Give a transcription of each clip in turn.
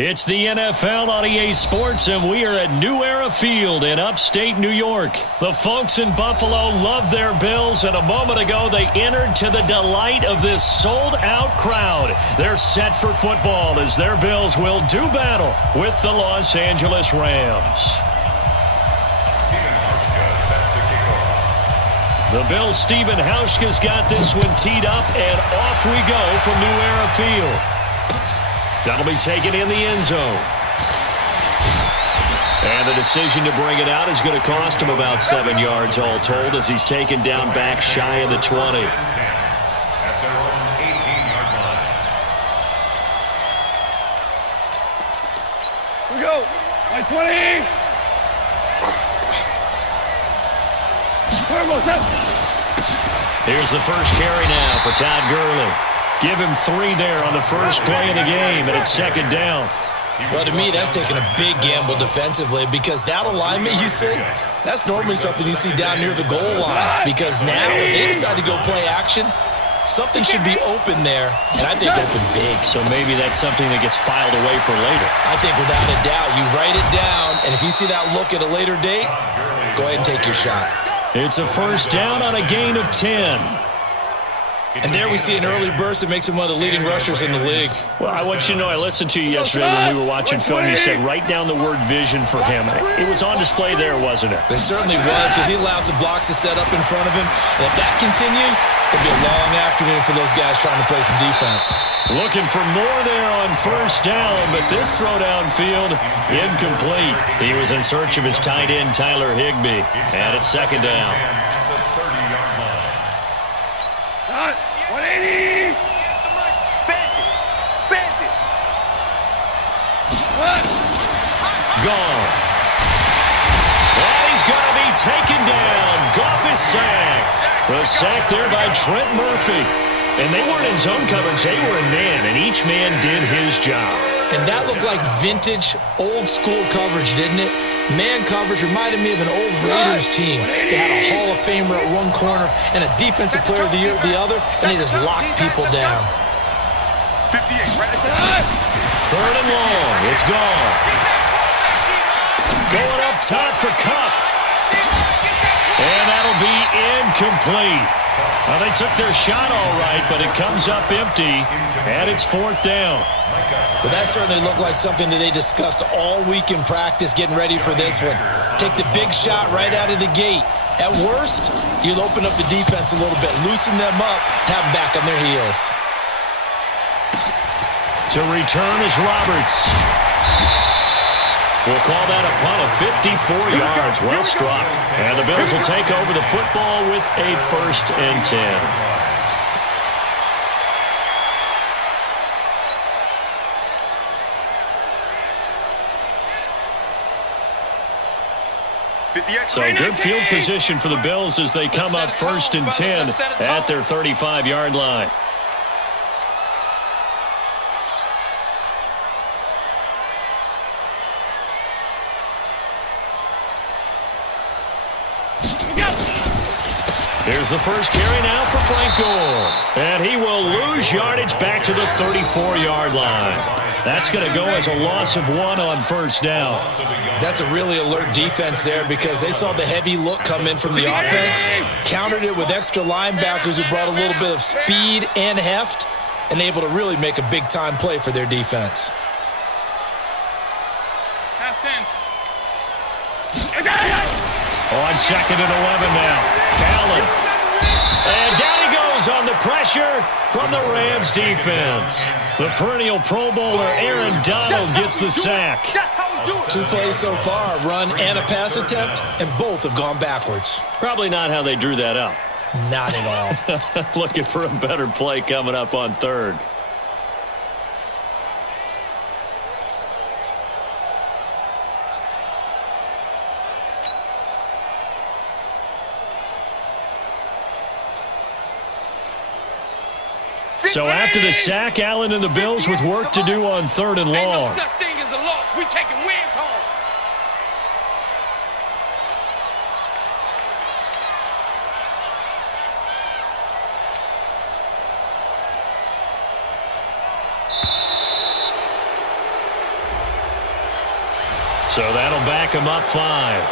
It's the NFL on EA Sports, and we are at New Era Field in upstate New York. The folks in Buffalo love their Bills, and a moment ago they entered to the delight of this sold-out crowd. They're set for football as their Bills will do battle with the Los Angeles Rams. The Bills' Stephen Hauschka's got this one teed up, and off we go from New Era Field. That'll be taken in the end zone. And the decision to bring it out is going to cost him about 7 yards all told as he's taken down back shy of the 20. At their own 18-yard line. Here we go. My 20. Here's the first carry now for Todd Gurley. Give him 3 there on the first play of the game, and it's second down. Well, to me, that's taking a big gamble defensively because that alignment you see, that's normally something you see down near the goal line because now if they decide to go play action, something should be open there, and I think open big. So maybe that's something that gets filed away for later. I think without a doubt, you write it down, and if you see that look at a later date, go ahead and take your shot. It's a first down on a gain of 10. And there we see an early burst that makes him one of the leading rushers in the league. Well, I want you to know, I listened to you yesterday when we were watching film. You said write down the word vision for him. It was on display there, wasn't it? It certainly was because he allows the blocks to set up in front of him. And if that continues, it'll be a long afternoon for those guys trying to play some defense. Looking for more there on first down, but this throw downfield, incomplete. He was in search of his tight end, Tyler Higbee. And it's second down. 180. Goff. And he's going to be taken down. Goff is sacked. The sack there by Trent Murphy. And they weren't in zone coverage. They were in man, and each man did his job. And that looked like vintage, old-school coverage, didn't it? Man coverage reminded me of an old Raiders team. They had a Hall of Famer at one corner and a Defensive Player of the Year at the other, and they just locked people down. 58, right at that. Third and long. It's gone. Going up top for Kupp. And that'll be incomplete. Well, they took their shot all right, but it comes up empty, and it's fourth down. Well, that certainly looked like something that they discussed all week in practice, getting ready for this one. Take the big shot right out of the gate. At worst, you'll open up the defense a little bit, loosen them up, have them back on their heels. To return is Roberts. We'll call that a punt of 54 yards. Well struck. And the Bills will take over the football with a 1st and 10. So good field position for the Bills as they come up 1st and 10 at their 35-yard line. Here's the first carry now for Frank Gore. And he will lose yardage back to the 34-yard line. That's going to go as a loss of 1 on first down. That's a really alert defense there because they saw the heavy look come in from the offense, countered it with extra linebackers who brought a little bit of speed and heft, and able to really make a big-time play for their defense. On 2nd and 11 now. Allen. And down he goes on the pressure from the Rams defense. The perennial Pro Bowler Aaron Donald gets the sack. 2 plays so far, a run and a pass attempt, and both have gone backwards. Probably not how they drew that up. Not at all. Looking for a better play coming up on 3rd. So after the sack, Allen and the Bills with work to do on 3rd and long. Ain't no such thing as a loss. We taking wins home. So that'll back him up 5.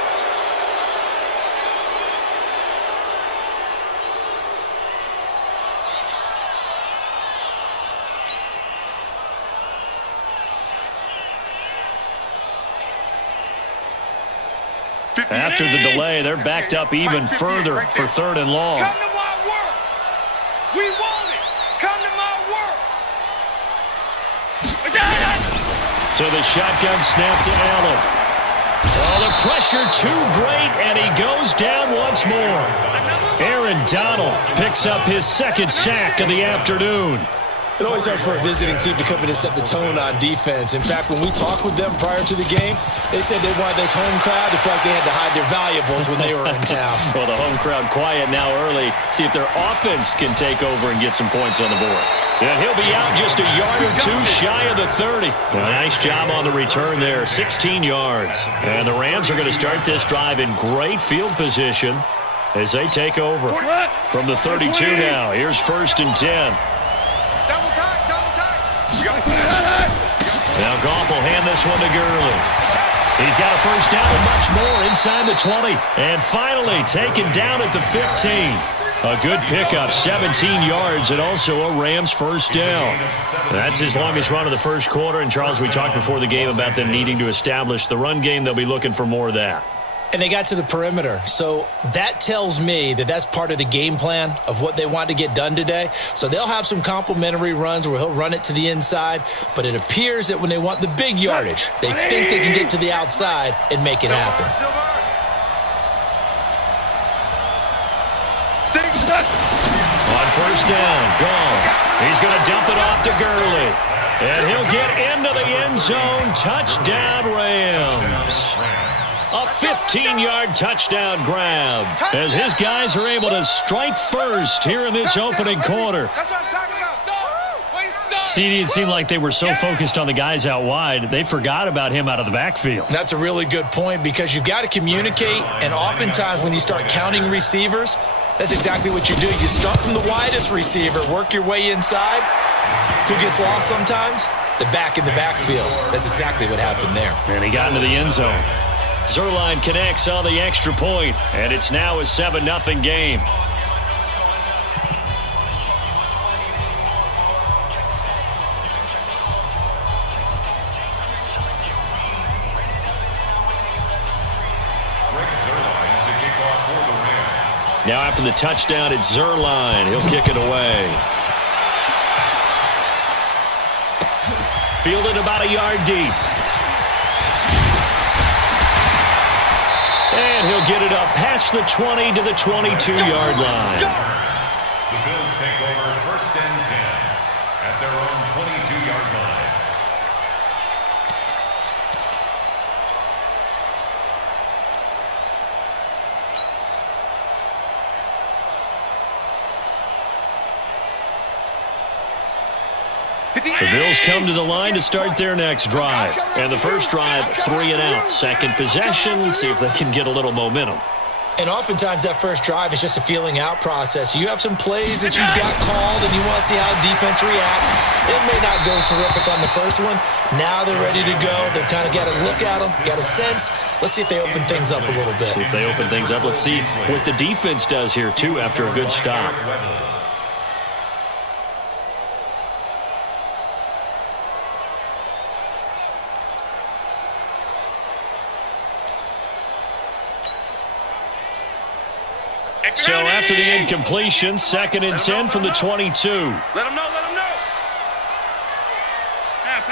After the delay, they're backed up even further for 3rd and long. Come to my work. We want it. Come to my work. So the shotgun snap to Allen. Oh, the pressure too great, and he goes down once more. Aaron Donald picks up his 2nd sack of the afternoon. It always helps for a visiting team to come in and set the tone on defense. In fact, when we talked with them prior to the game, they said they wanted this home crowd to feel like they had to hide their valuables when they were in town. Well, the home crowd quiet now early. See if their offense can take over and get some points on the board. And he'll be out just a yard or 2 shy of the 30. Well, nice job on the return there, 16 yards. And the Rams are going to start this drive in great field position as they take over from the 32 now. Here's 1st and 10. Double tight. Now Goff will hand this one to Gurley. He's got a 1st down and much more inside the 20. And finally taken down at the 15. A good pickup, 17 yards, and also a Rams 1st down. That's his longest run of the 1st quarter. And, Charles, we talked before the game about them needing to establish the run game. They'll be looking for more of that. And they got to the perimeter. So that tells me that that's part of the game plan of what they want to get done today. So they'll have some complimentary runs where he'll run it to the inside. But it appears that when they want the big yardage, they think they can get to the outside and make it happen. On 1st down, Goff. He's going to dump it off to Gurley. And he'll get into the end zone. Touchdown, Rams. A 15-yard touchdown grab as his guys are able to strike first here in this opening quarter. That's what I'm talking about. CD, it seemed like they were so focused on the guys out wide, they forgot about him out of the backfield. That's a really good point because you've got to communicate, and oftentimes when you start counting receivers, that's exactly what you do. You start from the widest receiver, work your way inside. Who gets lost sometimes? The back in the backfield. That's exactly what happened there. And he got into the end zone. Zerline connects on the extra point, and it's now a 7-0 game. Now after the touchdown, it's Zerline. He'll kick it away. Fielded about a yard deep. And he'll get it up past the 20 to the 22-yard line. The Bills take over 1st and 10 at their own 22-yard line. The Bills come to the line to start their next drive. And the first drive, 3 and out. Second possession, see if they can get a little momentum. And oftentimes that first drive is just a feeling out process. You have some plays that you've got called and you want to see how defense reacts. It may not go terrific on the first one. Now they're ready to go. They've kind of got to look at them, got a sense. Let's see if they open things up a little bit. See if they open things up. Let's see what the defense does here, too, after a good stop. So after the incompletion, 2nd and 10 from the 22. Let him know, let him know. Pass.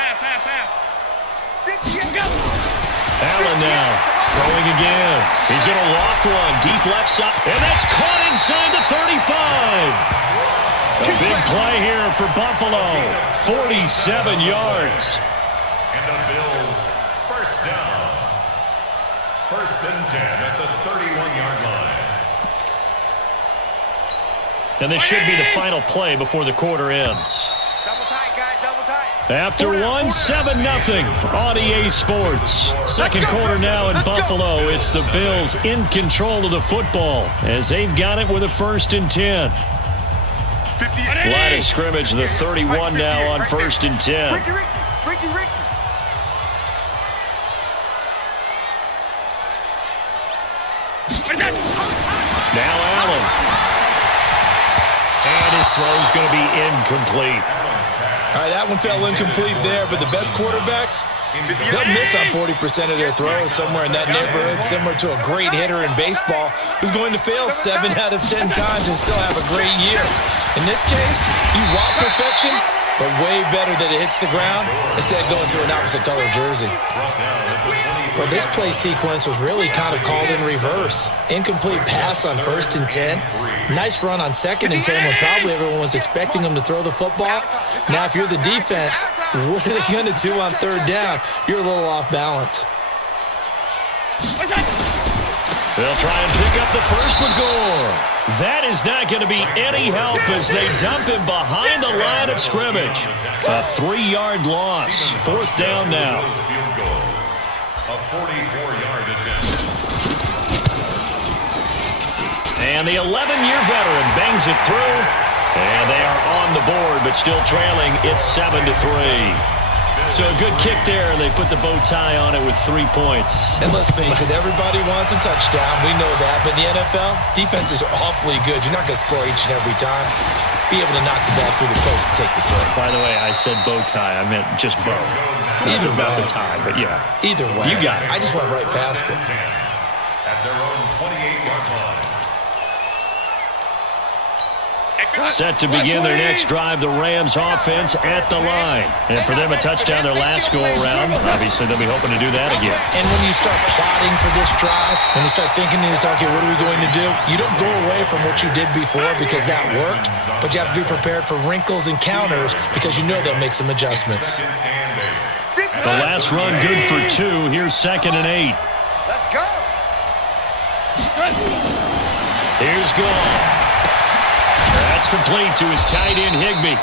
Allen now throwing again. He's going to loft one deep left side, and that's caught inside the 35. A big play here for Buffalo, 47 yards. And the Bills 1st down. 1st and 10 at the 31-yard line. And this should be the final play before the quarter ends. Double tight, guys, double tight. After 1-7-0 on EA Sports. Second quarter now in Buffalo. It's the Bills in control of the football as they've got it with a 1st and 10. Line of scrimmage, the 31 now on 1st and 10. Ricky. Now Allen. And his throw's going to be incomplete. All right, that one fell incomplete there, but the best quarterbacks, they'll miss on 40% of their throws somewhere in that neighborhood, similar to a great hitter in baseball who's going to fail 7 out of 10 times and still have a great year. In this case, you want perfection, but way better that it hits the ground instead of going to an opposite color jersey. Well, this play sequence was really kind of called in reverse. Incomplete pass on 1st and 10. Nice run on 2nd and 10 when probably everyone was expecting him to throw the football. Now, if you're the defense, what are they going to do on 3rd down? You're a little off balance. They'll try and pick up the first with Gore. That is not going to be any help as they dump him behind the line of scrimmage. A 3-yard loss. 4th down now. A 44-yard attempt. And the 11-year veteran bangs it through. And they are on the board, but still trailing. It's 7-3. So a good kick there, and they put the bow tie on it with 3 points. And let's face it, everybody wants a touchdown. We know that. But in the NFL, defenses are awfully good. You're not going to score each and every time. Be able to knock the ball through the post and take the throw. By the way, I said bow tie. I meant just bow. Either about way. the tie, but yeah. Either way. You got it. I just went right past it. At their own 28-yard line. Set to begin their next drive, the Rams offense at the line. And for them, a touchdown their last go-around. Obviously, they'll be hoping to do that again. And when you start plotting for this drive, when you start thinking to yourself, okay, what are we going to do? You don't go away from what you did before because that worked, but you have to be prepared for wrinkles and counters because you know they'll make some adjustments. The last run good for 2. Here's 2nd and 8. Let's go. Here's Goff. That's complete to his tight end, Higbee.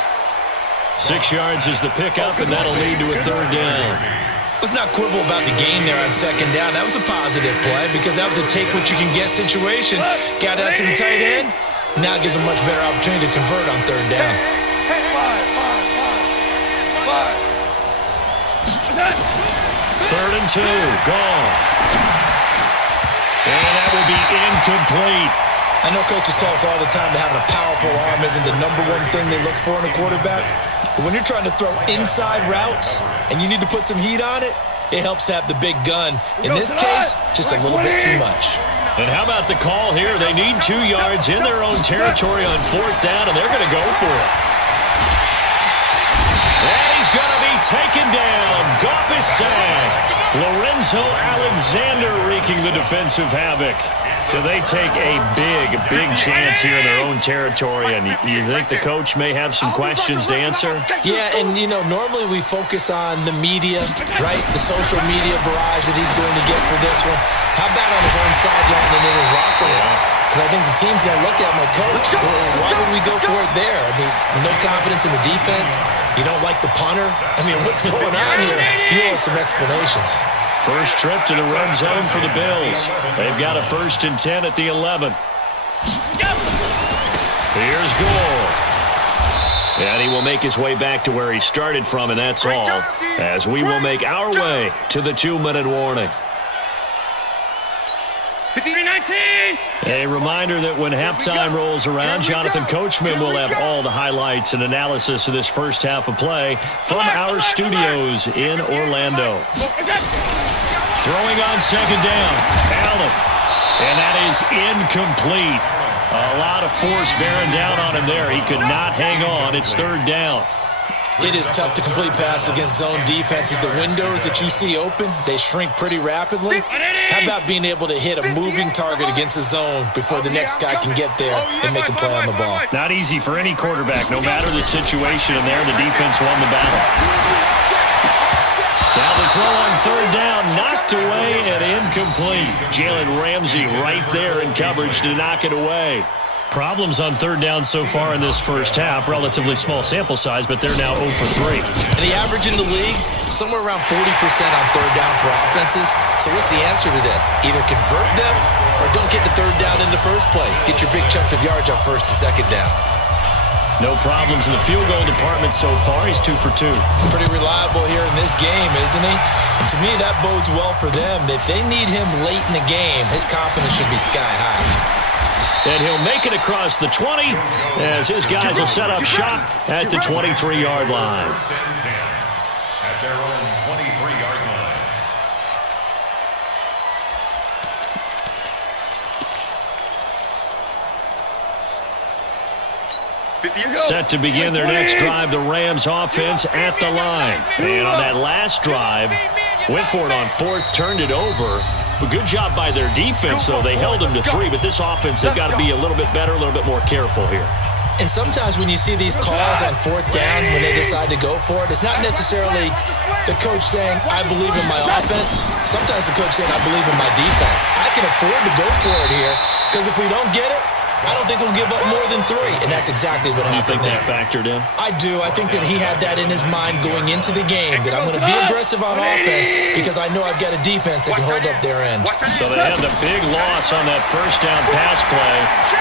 6 yards is the pickup, and that'll lead to a 3rd down. Let's not quibble about the gain there on 2nd down. That was a positive play because that was a take-what-you-can-get situation. Got out to the tight end. Now it gives them much better opportunity to convert on 3rd down. Third and 2, Goff. And that will be incomplete. I know coaches tell us all the time that having a powerful arm isn't the #1 thing they look for in a quarterback. But when you're trying to throw inside routes and you need to put some heat on it, it helps to have the big gun. In this case, just a little bit too much. And how about the call here? They need 2 yards in their own territory on 4th down, and they're going to go for it. And he's going to be taken down. Goff is sacked. Lorenzo Alexander wreaking the defensive havoc. So they take a big chance here in their own territory, and you think the coach may have some questions to answer? Yeah, and, you know, normally we focus on the media, right? The social media barrage that he's going to get for this one. How about on his own sideline and in his locker room? Because I think the team's going to look at him like, Coach, why would we go for it there? I mean, no confidence in the defense. You don't like the punter? I mean, what's going on here? You owe us some explanations. First trip to the red zone for the Bills. They've got a 1st and 10 at the 11. Here's Gore. And he will make his way back to where he started from, and that's all, as we will make our way to the 2-minute warning. A reminder that when halftime rolls around, Jonathan Coachman will have all the highlights and analysis of this first half of play from our studios in Orlando. Throwing on 2nd down, Allen. And that is incomplete. A lot of force bearing down on him there. He could not hang on. It's 3rd down. It is tough to complete passes against zone defenses. The windows that you see open, they shrink pretty rapidly. How about being able to hit a moving target against a zone before the next guy can get there and make a play on the ball? Not easy for any quarterback, no matter the situation, and there the defense won the battle. Now the throw on 3rd down, knocked away and incomplete. Jalen Ramsey right there in coverage to knock it away. Problems on 3rd down so far in this first half. Relatively small sample size, but they're now 0 for 3. And the average in the league, somewhere around 40% on 3rd down for offenses. So what's the answer to this? Either convert them or don't get to 3rd down in the first place. Get your big chunks of yards on 1st and 2nd down. No problems in the field goal department so far. He's 2 for 2. Pretty reliable here in this game, isn't he? And to me, that bodes well for them. If they need him late in the game, his confidence should be sky high. And he'll make it across the 20 as his guys will set up shop at the 23-yard line. First and 10 at their own 23-yard line. Set to begin their next drive, the Rams offense at the line. And on that last drive, went for it on 4th, turned it over. But good job by their defense, though. They held them to 3, but this offense, they've got to be a little bit better, a little bit more careful here. And sometimes when you see these calls on 4th down, when they decide to go for it, it's not necessarily the coach saying, I believe in my offense. Sometimes the coach saying, I believe in my defense. I can afford to go for it here, because if we don't get it, I don't think we'll give up more than 3, and that's exactly what happened there. You think that factored in? I do. I think that he had that in his mind going into the game, that I'm going to be aggressive on offense because I know I've got a defense that can hold up their end. So they had the big loss on that first down pass play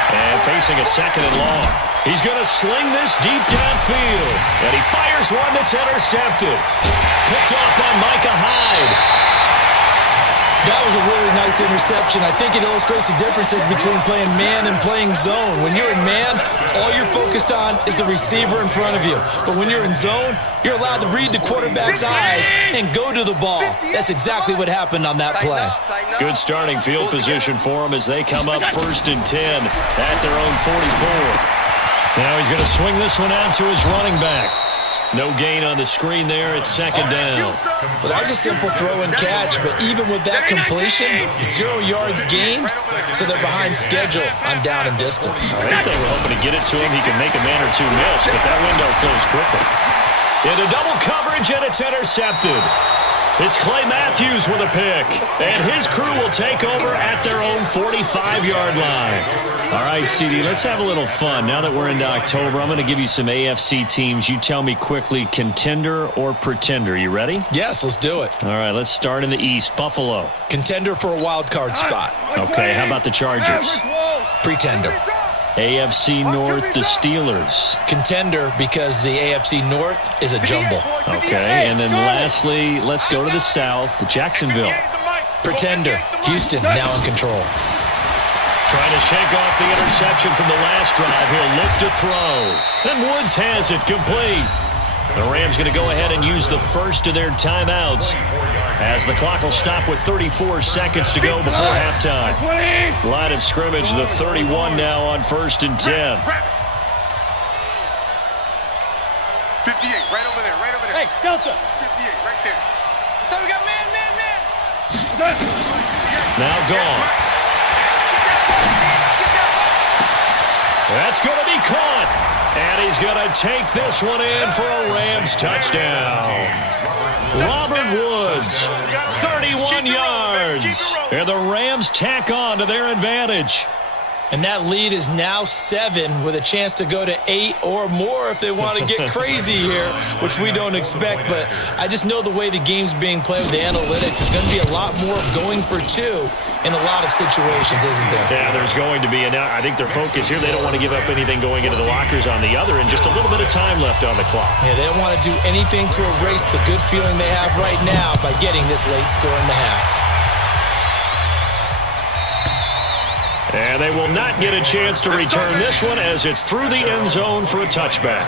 and facing a 2nd and long. He's going to sling this deep downfield, and he fires one that's intercepted. Picked off by Micah Hyde. That was a really nice interception. I think it illustrates the differences between playing man and playing zone. When you're in man, all you're focused on is the receiver in front of you. But when you're in zone, you're allowed to read the quarterback's eyes and go to the ball. That's exactly what happened on that play. Good starting field position for them as they come up 1st and 10 at their own 44. Now he's going to swing this one out to his running back. No gain on the screen there. It's 2nd down. Well, that was a simple throw and catch, but even with that completion, 0 yards gained, so they're behind schedule on down and distance. I think they were hoping to get it to him. He could make a man or 2 miss, but that window closed quickly. Into double coverage, and it's intercepted. It's Clay Matthews with a pick, and his crew will take over at their own 45-yard line. All right, CD, let's have a little fun. Now that we're into October, I'm going to give you some AFC teams. You tell me quickly, contender or pretender. You ready? Yes, let's do it. All right, let's start in the East. Buffalo. Contender for a wild card spot. Okay, how about the Chargers? Pretender. AFC North, the Steelers. Contender because the AFC North is a jumble. Okay, and then lastly, let's go to the South, Jacksonville. Pretender. Houston now in control. Trying to shake off the interception from the last drive. He'll look to throw. And Woods has it complete. The Rams going to go ahead and use the first of their timeouts as the clock will stop with 34 seconds to go before halftime. Line of scrimmage, the 31 now on 1st and 10. 58, right over there, right over there. Hey, Delta. 58, right there. So we got man. Now gone. That's going to be caught. And he's going to take this one in for a Rams touchdown. Robert Woods, 31 yards. And the Rams tack on to their advantage. And that lead is now 7 with a chance to go to 8 or more if they want to get crazy here, which we don't expect. But I just know the way the game's being played with the analytics, there's going to be a lot more going for 2 in a lot of situations, isn't there? Yeah, there's going to be. And I think their focus here, they don't want to give up anything going into the lockers on the other, and just a little bit of time left on the clock. Yeah, they don't want to do anything to erase the good feeling they have right now by getting this late score in the half. And they will not get a chance to return this one as it's through the end zone for a touchback.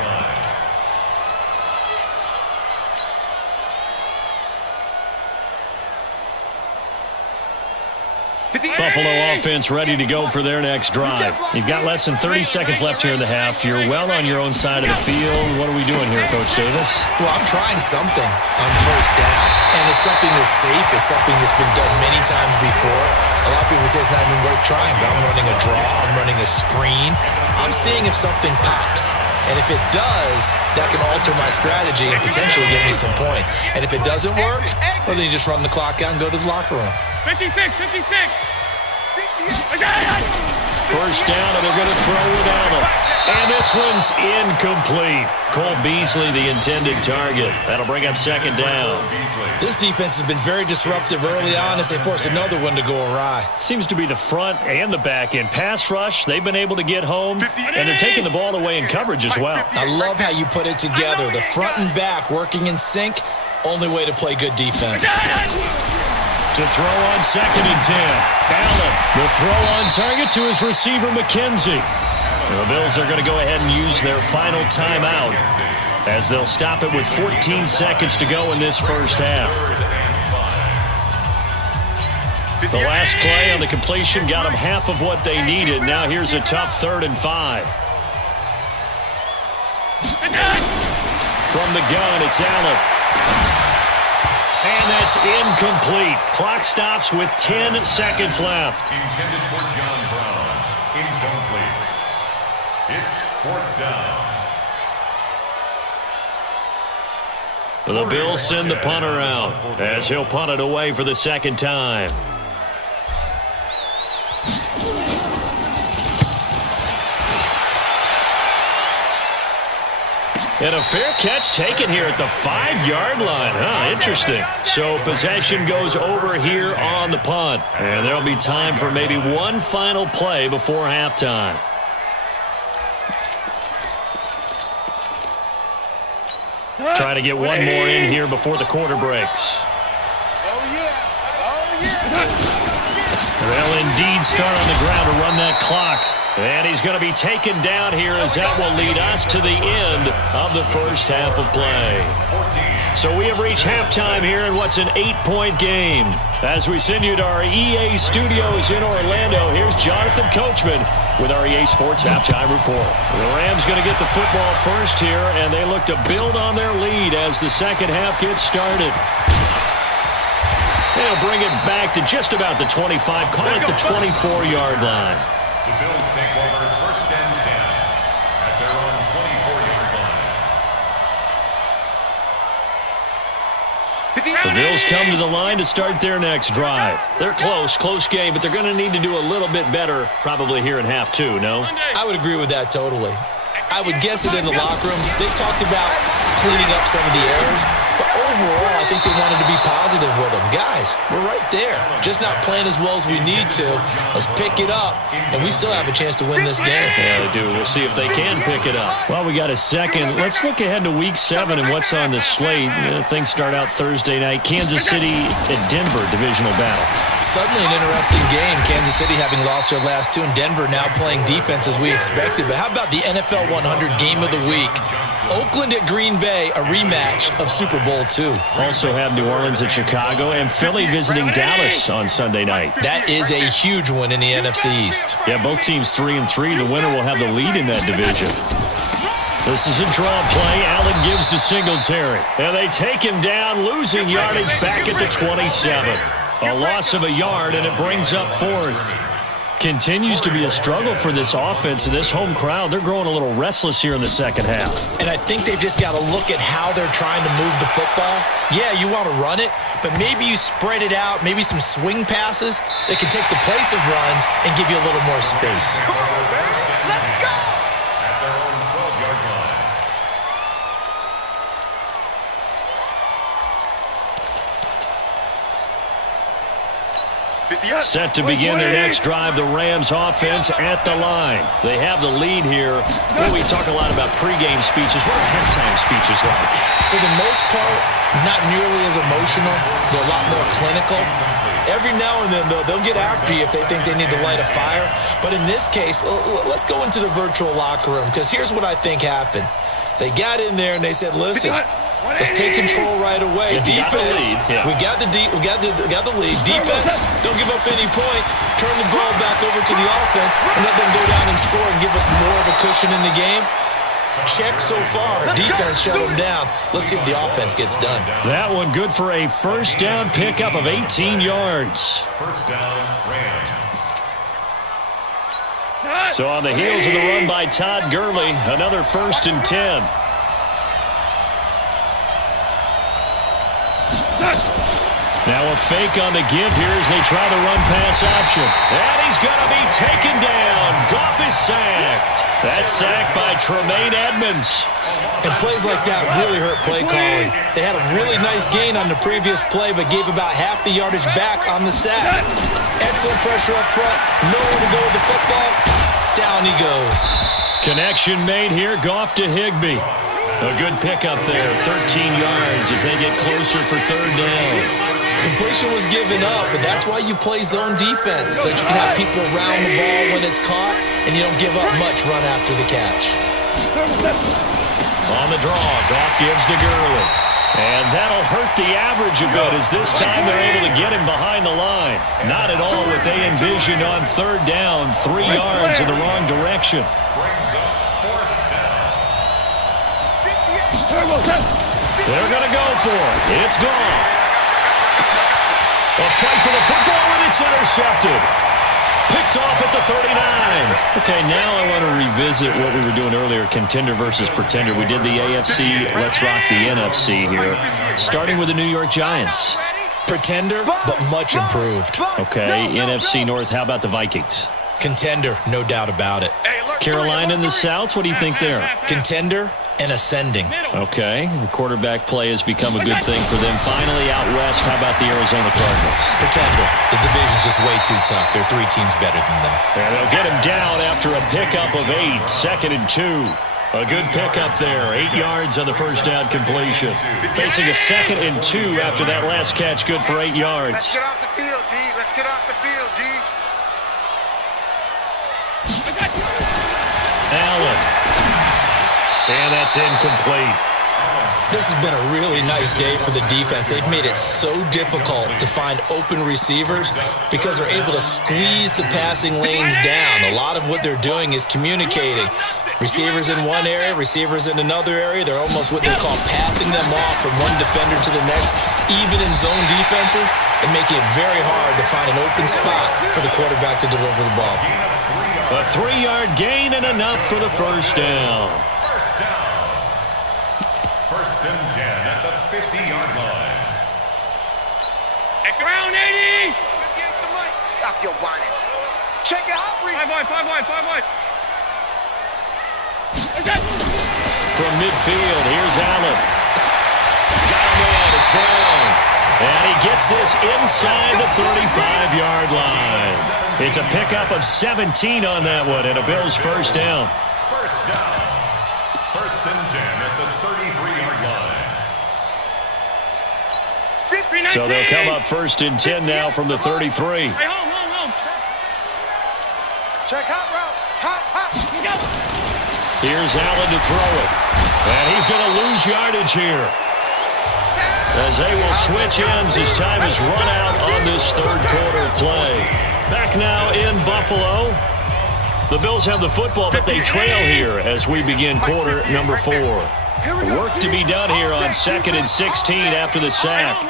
Buffalo offense ready to go for their next drive. You've got less than 30 seconds left here in the half. You're well on your own side of the field. What are we doing here, Coach Davis? Well, I'm trying something on 1st down, and it's something that's safe. It's something that's been done many times before. A lot of people say it's not even worth trying, but I'm running a draw. I'm running a screen. I'm seeing if something pops. And if it does, that can alter my strategy and potentially get me some points. And if it doesn't work, well, then you just run the clock out and go to the locker room. 56. First down, and they're going to throw with Allen. And this one's incomplete. Cole Beasley, the intended target. That'll bring up second down. This defense has been very disruptive early on as they force another one to go awry. Seems to be the front and the back end. Pass rush, they've been able to get home, and they're taking the ball away in coverage as well. I love how you put it together. The front and back working in sync. Only way to play good defense. To throw on second and 10. Allen, the throw on target to his receiver, McKenzie. The Bills are going to go ahead and use their final timeout as they'll stop it with 14 seconds to go in this first half. The last play on the completion got them half of what they needed. Now here's a tough 3rd and 5. From the gun, it's Allen. And that's incomplete. Clock stops with 10 seconds left. Intended for John Brown. Incomplete. It's 4th down. The Bills send the punter out as he'll punt it away for the second time. And a fair catch taken here at the 5-yard line. Interesting. So possession goes over here on the punt. And there'll be time for maybe one final play before halftime. Trying to get one more in here before the quarter breaks. They'll indeed start on the ground to run that clock. And he's going to be taken down here as that will lead us to the end of the first half of play. So we have reached halftime here in what's an 8-point game. As we send you to our EA studios in Orlando, here's Jonathan Coachman with our EA Sports Halftime Report. The Rams going to get the football first here, and they look to build on their lead as the second half gets started. They'll bring it back to just about the 25, call it the 24-yard line. The Bills take over 1st and 10 at their own 24-yard line. The Bills come to the line to start their next drive. They're close game, but they're going to need to do a little bit better probably here in half 2, no? I would agree with that totally. I would guess it in the locker room. They talked about cleaning up some of the errors, but overall, I think they wanted to be positive with them. Guys, we're right there. Just not playing as well as we need to. Let's pick it up, and we still have a chance to win this game. Yeah, they do. We'll see if they can pick it up. Well, we got a second. Let's look ahead to Week 7 and what's on the slate. Things start out Thursday night. Kansas City at Denver, divisional battle. Suddenly an interesting game. Kansas City having lost their last 2, and Denver now playing defense as we expected. But how about the NFL 100 game of the week? Oakland at Green Bay, a rematch of Super Bowl II. Also have New Orleans at Chicago and Philly visiting Dallas on Sunday night. That is a huge one in the NFC East. Yeah, both teams 3-3. The winner will have the lead in that division. This is a draw play. Allen gives to Singletary. And they take him down, losing yardage back at the 27. A loss of a yard, and it brings up 4th. Continues to be a struggle for this offense and this home crowd. They're growing a little restless here in the second half. And I think they've just got to look at how they're trying to move the football. Yeah, you want to run it, but maybe you spread it out, maybe some swing passes that can take the place of runs and give you a little more space. Come on, baby. Let's go! At their own 12-yard line. Set to begin their next drive, the Rams offense at the line. They have the lead here. Boy, we talk a lot about pregame speeches. What are halftime speeches like? For the most part, not nearly as emotional. They're a lot more clinical. Every now and then, though, they'll get after you if they think they need to light a fire. But in this case, let's go into the virtual locker room, because here's what I think happened. They got in there and they said, listen, let's take control right away. Defense, we got the lead. Defense, don't give up any points. Turn the ball back over to the offense and let them go down and score and give us more of a cushion in the game. Check so far. Defense shut them down. Let's see if the offense gets done. That one good for a first down pickup of 18 yards. First down, Rams. So on the heels of the run by Todd Gurley, another 1st and 10. Now a fake on the give here as they try the run-pass option. And he's going to be taken down. Goff is sacked. That's sacked by Tremaine Edmonds. And plays like that really hurt play calling. They had a really nice gain on the previous play, but gave about half the yardage back on the sack. Excellent pressure up front. Nowhere to go with the football. Down he goes. Connection made here. Goff to Higbee. A good pickup there. 13 yards as they get closer for third down. Completion was given up, but that's why you play zone defense, so that you can have people around the ball when it's caught, and you don't give up much run after the catch. On the draw, Goff gives to Gurley. And that'll hurt the average a bit as this time they're able to get him behind the line. Not at all what they envisioned on third down. 3 yards in the wrong direction. They're going to go for it. It's gone. A fight for the football, and it's intercepted. Picked off at the 39. Okay, now I want to revisit what we were doing earlier, contender versus pretender. We did the AFC, let's rock the NFC here, starting with the New York Giants. Pretender, but much improved. Okay, NFC North, how about the Vikings? Contender, no doubt about it. Carolina in the South, what do you think there? Contender and ascending. Okay, the quarterback play has become a good thing for them. Finally, out west, how about the Arizona Cardinals? Pretender. The division's just way too tough. There are 3 teams better than them. And they'll get him down after a pickup of 8, 2nd and 2. A good pickup there, 8 yards on the first down completion. Facing a 2nd and 2 after that last catch, good for 8 yards. Let's get off the field, G. Let's get off the field, G. Allen. And that's incomplete. This has been a really nice day for the defense. They've made it so difficult to find open receivers because they're able to squeeze the passing lanes down. A lot of what they're doing is communicating. Receivers in one area, receivers in another area. They're almost what they call passing them off from one defender to the next, even in zone defenses, and making it very hard to find an open spot for the quarterback to deliver the ball. A 3-yard gain and enough for the first down. First and 10 at the 50-yard line. At ground, 80! Stop your whining. Check it out, Reed. 5 wide. From midfield, here's Allen. Got him in, it's Brown. And he gets this inside the 35-yard line. It's a pickup of 17 on that one, and a Bills first down. First down. First and 10 at the 33-yard line. So they'll come up first and 10 now from the 33. Hey, home. Check hot route. Hot. Here's Allen to throw it. And he's going to lose yardage here, as they will switch ends as time is run out on this third quarter of play. Back now in Buffalo. The Bills have the football, but they trail here as we begin quarter number 4. Work to be done here on 2nd and 16 after the sack.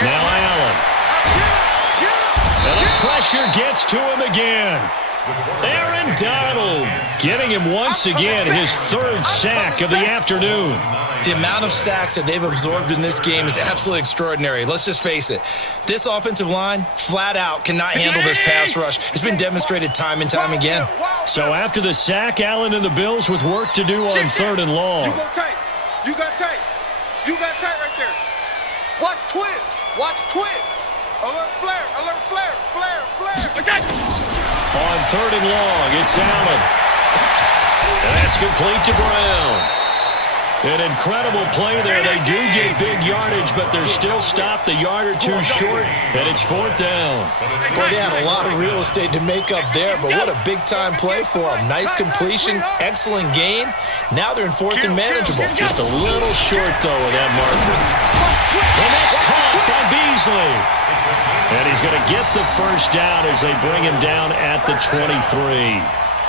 Now Allen. And the pressure gets to him again. Aaron Donald getting him once again his 3rd sack of the afternoon. The amount of sacks that they've absorbed in this game is absolutely extraordinary. Let's just face it. This offensive line, flat out, cannot handle this pass rush. It's been demonstrated time and time again. So after the sack, Allen and the Bills with work to do on 3rd and long. You got tight right there. Watch twins. Alert flare. On 3rd and long, it's Allen. And that's complete to Brown. An incredible play there. They do get big yardage, but they're still stopped a yard or two short, and it's 4th down. Boy, they had a lot of real estate to make up there, but what a big-time play for them. Nice completion, excellent gain. Now they're in 4th and manageable. Just a little short, though, of that marker. And that's caught by Beasley. And he's going to get the first down as they bring him down at the 23.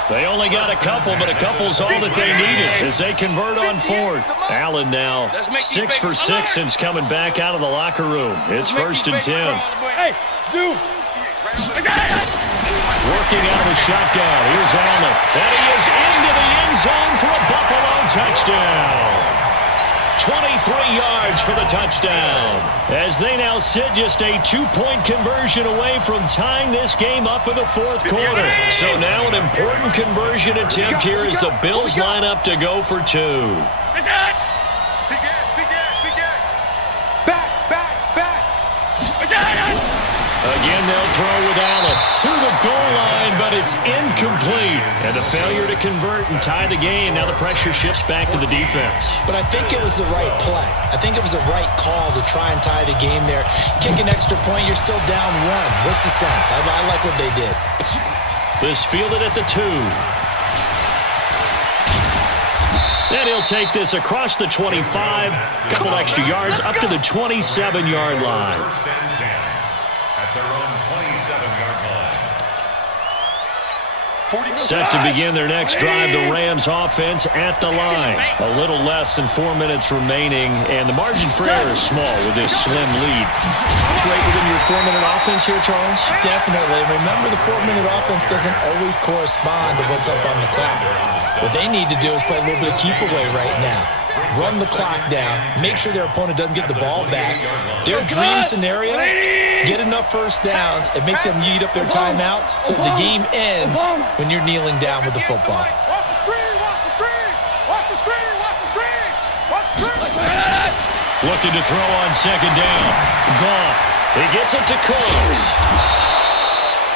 They only got a couple, but a couple's all that they needed as they convert on 4th. Allen now 6 for 6 since coming back out of the locker room. It's 1st and 10. Hey, Zoom. Working out of the shotgun. Here's Allen. And he is into the end zone for a Buffalo touchdown. 23 yards for the touchdown. As they now sit just a 2-point conversion away from tying this game up in the fourth quarter. So now an important conversion attempt here as the Bills line up to go for two. Again, they'll throw with Allen to the goal line, but it's incomplete. And a failure to convert and tie the game. Now the pressure shifts back to the defense. But I think it was the right play. I think it was the right call to try and tie the game there. Kick an extra point, you're still down one. What's the sense? I like what they did. This fielded at the 2. Then he'll take this across the 25. Couple extra yards up to the 27-yard line. At their own 27-yard line. Set to begin their next drive, the Rams offense at the line. A little less than 4 minutes remaining, and the margin for error is small with this slim lead. Operate within your 4-minute offense here, Charles? Definitely. Remember, the 4-minute offense doesn't always correspond to what's up on the clock. What they need to do is play a little bit of keep away right now. Run the clock down, make sure their opponent doesn't get the ball back. Their dream scenario, get enough first downs and make them eat up their timeouts so the game ends when you're kneeling down with the football. Watch the screen, watch the screen, watch the screen, watch the screen, watch the screen. Looking to throw on second down. Goff, he gets it to Cooks.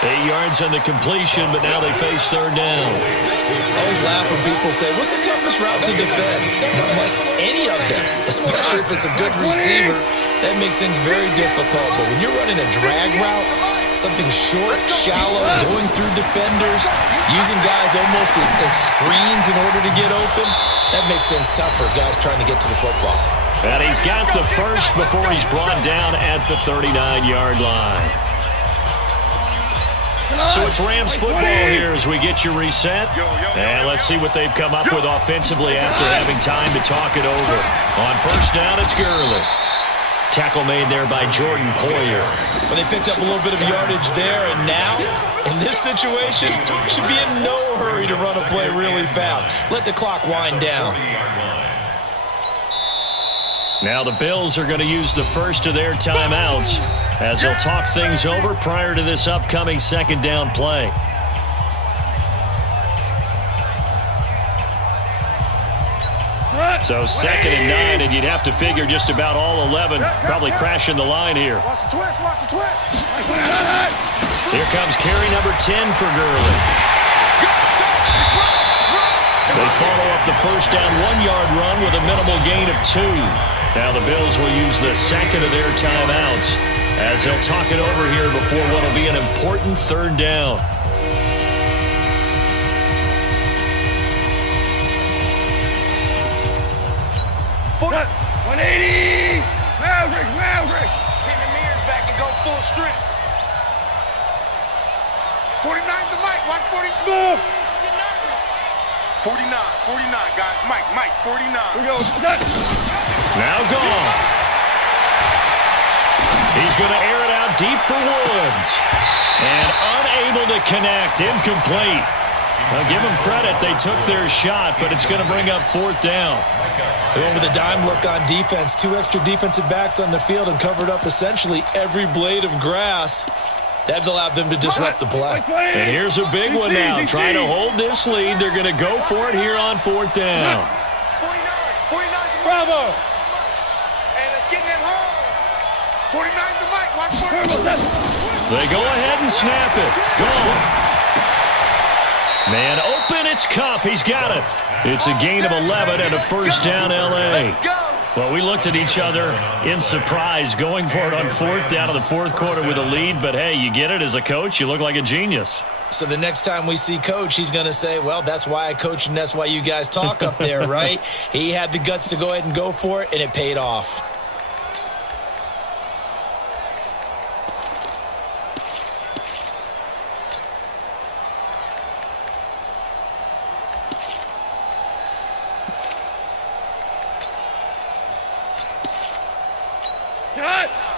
8 yards on the completion, but now they face third down. I always laugh when people say, what's the toughest route to defend? And I'm like, any of them, especially if it's a good receiver. That makes things very difficult. But when you're running a drag route, something short, shallow, going through defenders, using guys almost as screens in order to get open, that makes things tough for guys trying to get to the football. And he's got the first before he's brought down at the 39-yard line. So it's Rams football here as we get you reset. And let's see what they've come up with offensively after having time to talk it over. On first down, it's Gurley. Tackle made there by Jordan Poyer. Well, they picked up a little bit of yardage there, and now, in this situation, should be in no hurry to run a play really fast. Let the clock wind down. Now the Bills are going to use the first of their timeouts as they'll talk things over prior to this upcoming second down play. So 2nd and 9, and you'd have to figure just about all 11 probably crashing the line here. Watch the twist, watch the twist. Here comes carry number 10 for Gurley. They follow up the first down 1-yard run with a minimal gain of 2. Now the Bills will use the second of their timeouts as they'll talk it over here before what will be an important third down. Cut. 180. Maverick. Pin the mirrors back and go full strength. 49 to Mike. Watch 40. Move. 49, guys. Mike, 49. We go. Cut. Now Goff. He's going to air it out deep for Woods. And unable to connect. Incomplete. Now give them credit. They took their shot, but it's going to bring up fourth down. They went with a dime look on defense. 2 extra defensive backs on the field and covered up essentially every blade of grass. That allowed them to disrupt the play. And here's a big one now. Trying to hold this lead. They're going to go for it here on fourth down. 49. Bravo. And let's get them home. 49 to Mike. Watch 40. They go ahead and snap it. Goff. Man open, it's Kupp. He's got it. It's a gain of 11 and a first down, L.A. Well, we looked at each other in surprise going for it on fourth down of the fourth quarter with a lead. But, hey, you get it as a coach. You look like a genius. So the next time we see Coach, he's going to say, well, that's why I coach and that's why you guys talk up there, right? He had the guts to go ahead and go for it, and it paid off.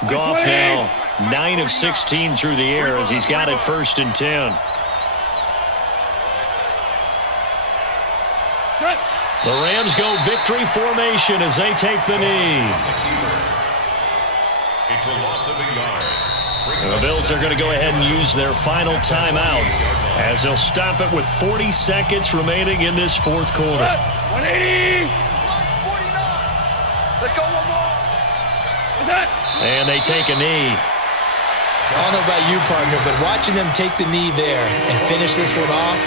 Goff now 9 of 16 through the air as he's got it 1st and 10. The Rams go victory formation as they take the knee. It's a loss of a yard. The Bills are going to go ahead and use their final timeout as they'll stop it with 40 seconds remaining in this fourth quarter. 180. 49. Let's go one more. And they take a knee. I don't know about you, partner, but watching them take the knee there and finish this one off,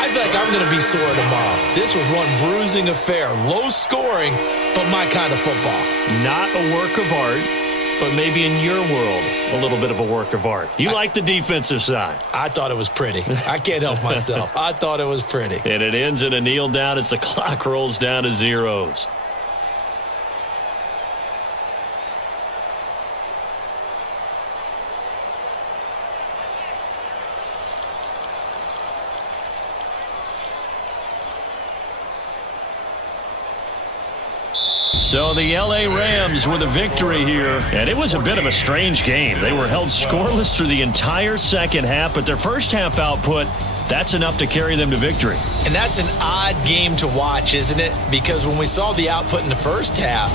I feel like I'm going to be sore tomorrow. This was one bruising affair. Low scoring, but my kind of football. Not a work of art, but maybe in your world, a little bit of a work of art. You like the defensive side. I thought it was pretty. I can't help myself. I thought it was pretty. And it ends in a kneel down as the clock rolls down to zeros. So the L.A. Rams with a victory here, and it was a bit of a strange game. They were held scoreless through the entire second half, but their first half output, that's enough to carry them to victory. And that's an odd game to watch, isn't it? Because when we saw the output in the first half,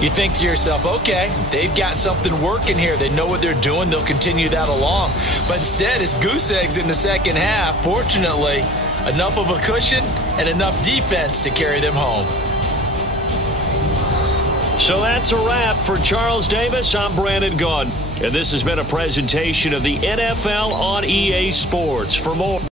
you think to yourself, okay, they've got something working here. They know what they're doing. They'll continue that along. But instead, it's goose eggs in the second half. Fortunately, enough of a cushion and enough defense to carry them home. So that's a wrap for Charles Davis. I'm Brandon Gaudin, and this has been a presentation of the NFL on EA Sports. For more